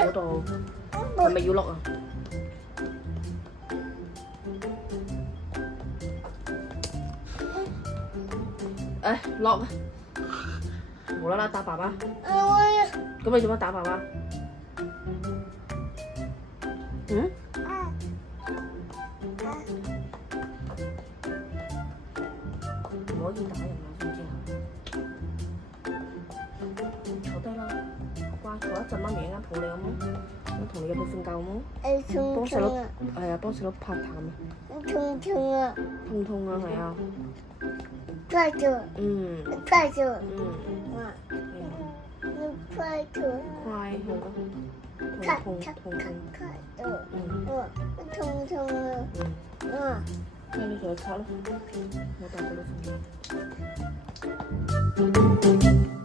嗰度係咪要碌啊？誒落啊！無啦啦打爸爸，咁你做乜打爸爸？嗯？唔可以打人啊！知唔知啊？坐低啦，乖，坐一陣，媽咪一陣抱你好冇？我同你入去瞓覺好冇？幫細佬係啊，幫細佬拍痰啊！痛啊！痛痛啊，係啊！快走！嗯快走！快走！快係咯，痛痛痛痛，痛啊！咁你同佢擦咯，我帶佢去瞓覺。